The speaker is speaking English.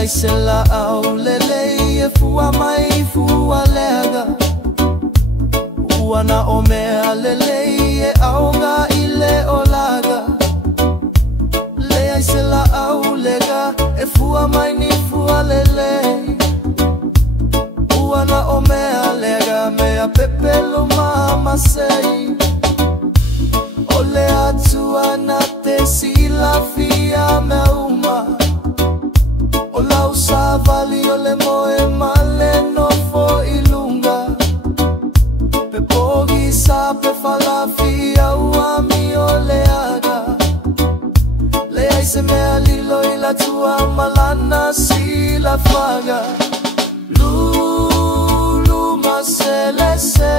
ai se la au lele e fua mai fua lega Uana o mea lele e aonga i le olaga Le ai se la au lega e fua mai ni fua lele Uana o mea lega mea pepelo mama sei Ole atua na te sila fia me uma Ola usavali ole moe male no fo ilunga Pe pogi sa pe falafia uami ole aga Le ai se mea lilo ila tua malana sila faga Lulu maselese